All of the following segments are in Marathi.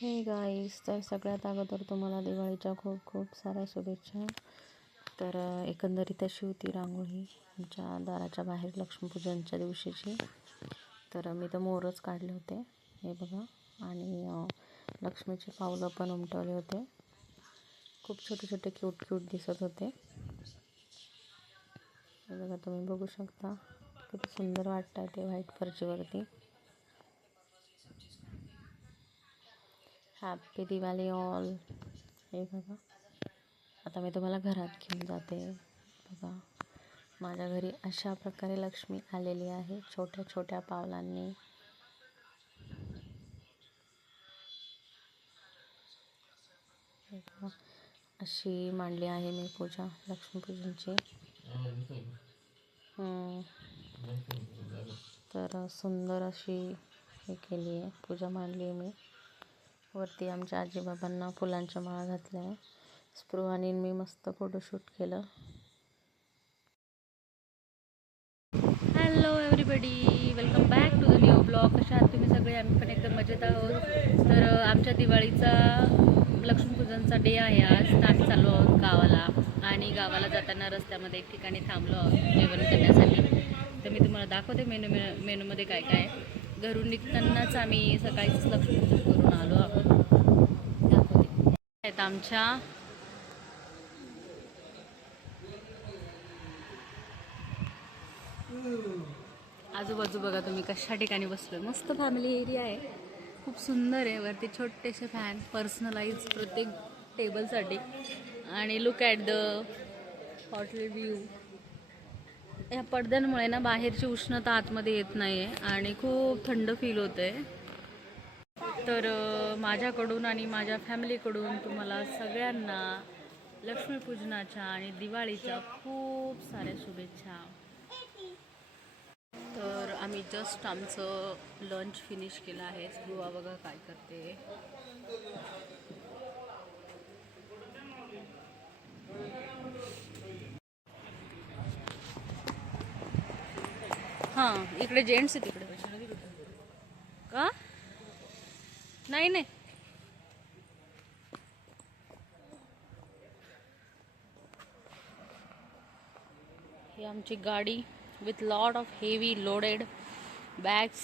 हे गाईस तर सगळ्यात अगोदर तुम्हाला दिवाळीच्या खूप खूप साऱ्या शुभेच्छा. तर एकंदरीत अशी होती रांगोळी आमच्या दाराच्या बाहेर लक्ष्मीपूजनच्या दिवशीची. तर मी तर मोरच काढले होते हे बघा. आणि लक्ष्मीचे पावलं पण उमटवले होते. खूप छोटे छोटे क्यूट क्यूट दिसत होते. हे बघा तुम्ही बघू शकता. किती सुंदर वाटत आहे ते व्हाईट फरशीवरती हॅपी दिवाळी ऑल हे बघा. आता मी तुम्हाला घरात घेऊन जाते. बघा. माझ्या घरी अशा प्रकारे लक्ष्मी आलेली आहे. छोट्या छोट्या पावलांनी. अशी मांडली आहे मी पूजा लक्ष्मीपूजनची. तर सुंदर अशी हे केली आहे. पूजा मांडली आहे मी. वरती आमच्या आजीबाबांना फुलांच्या माळा घातल्या. आहे स्पृहाने मी मस्त फोटोशूट केलं. Hello everybody welcome back to the new blog कशा आहात तुम्ही सगळे? आम्ही पण एकदम मजेत आहोत. तर आमच्या दिवाळीचा लक्ष्मीपूजनचा डे आहे आज. तर आम्ही चाललो आहोत गावाला. आणि गावाला जाताना रस्त्यामध्ये एक ठिकाणी थांबलो आहोत जेवण करण्यासाठी. तर मी तुम्हाला दाखवते मेनू मेनूमध्ये काय काय. आहे घरून निघतानाच आम्ही सकाळीच लक्ष्मीपूजन करून आलो आपण दाखवते. आहेत आमच्या. आजूबाजू बघा तुम्ही कशा ठिकाणी बसलो मस्त फॅमिली एरिया आहे. खूप सुंदर आहे. वरती छोटेसे फॅन पर्सनलाइज प्रत्येक टेबलसाठी आणि look at the hotel view या पडद्यांमुळे ना बाहेरची उष्णता आतमध्ये येत नाही आहे आणि खूप थंड फील होते. आहे तर माझ्याकडून आणि माझ्या फॅमिलीकडून तुम्हाला सगळ्यांना लक्ष्मीपूजनाच्या आणि दिवाळीच्या खूप साऱ्या शुभेच्छा. तर आम्ही जस्ट आमचं लंच फिनिश केलं आहे. स्पृहा बघा काय करते. हाँ, इकडे जेंट्स तिकडे का? नाही नाही. आमची गाडी with lot of heavy loaded bags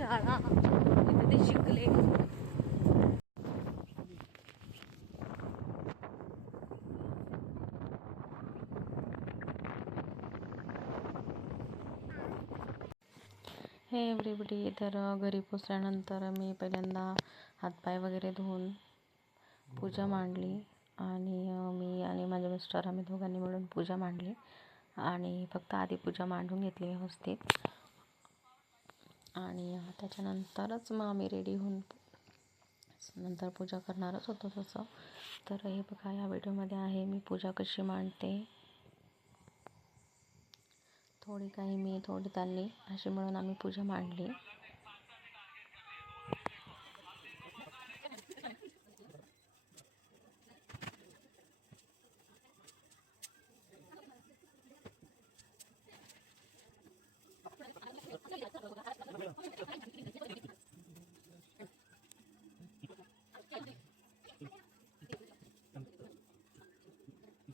शाळा. इथे ते शिकले. हे एवढी तर घरी पोचल्यानंतर मी पहिल्यांदा हातपाय वगैरे धुवून पूजा मांडली आणि मी आणि माझे मिस्टर आम्ही दोघांनी मिळून पूजा मांडली आणि फक्त आधी पूजा मांडून घेतली व्यवस्थित. आणि त्याच्यानंतरच मग आम्ही रेडी होऊन नंतर पूजा करणारच होतो तसं. तर हे बघा या व्हिडिओमध्ये आहे मी पूजा कशी मांडते. थोडी काही मी थोडी चालली अशी मिळून आम्ही पूजा मांडली.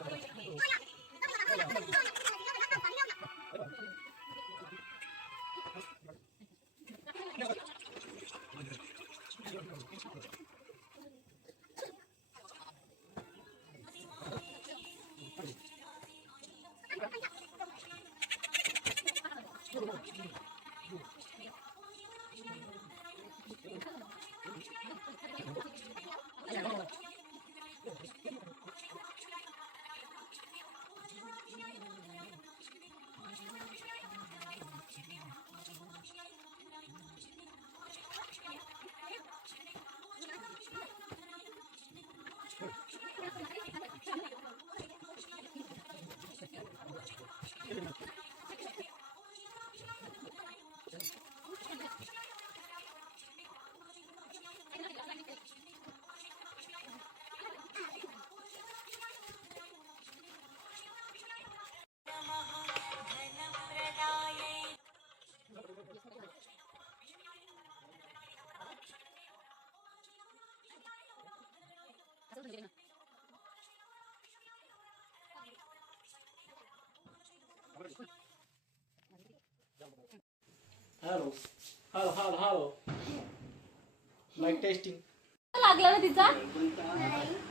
Hello hello hello hello mike testing लागला ना तिचा?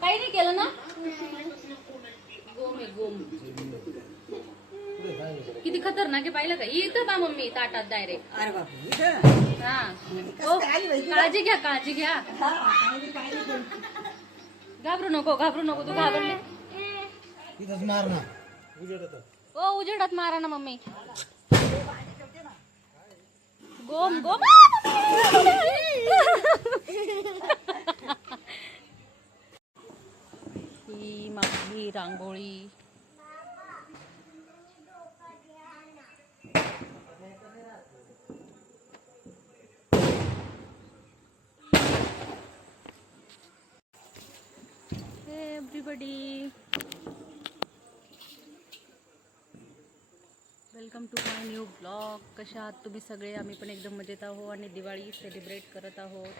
काही नाही केलं ना? गोम आहे गोम. किती खतरनाक आहे पाहिलं का? इथं का मम्मी ताटात डायरेक्ट अरे बापरे हा. हो, काळजी घ्या काळजी घ्या. घाबरू नको घाबरू नको तू घाबरली. मार ना. ओ उजेडात मारा ना मम्मी. गोम गोम ही माझी rangoli Hey welcome to my new blog कशा आहात तुम्ही सगळे? आम्ही पण एकदम मजेत आहो आणि दिवाळी सेलिब्रेट करत आहोत.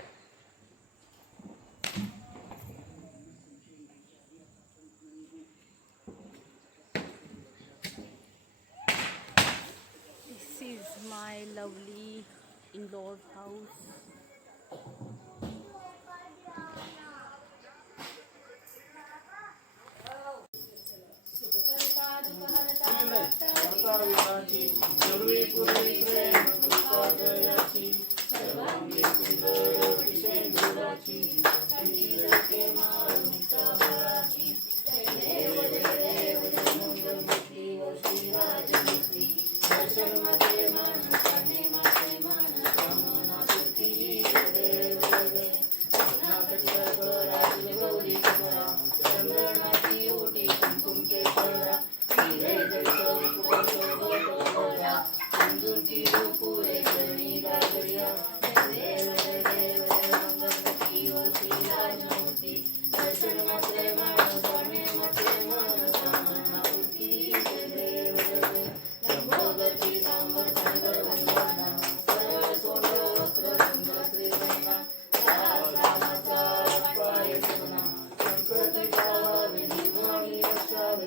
This is my lovely in laws house Thank you.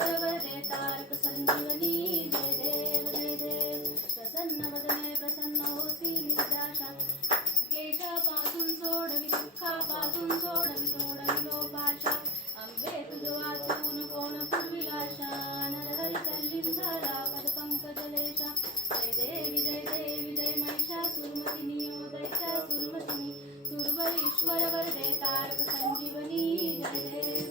तारक संजीवनी जय देव जय देव. प्रसन्न वदने प्रसन्न होती निराशा. क्लेशापासून सोडवी दुःखापासून सोडवी सोडवी लोपाशा अंबे तुझ वाचून कोण पूर्विलाशा? नरहरी कल्लिंधरा पद पंकजलेशा. जय देवी जय देवी जय महिषा सुरमतिनी उदयच्या सुरमतिनी. सुरवर ईश्वर वरदे तारक संजीवनी जय जय देव.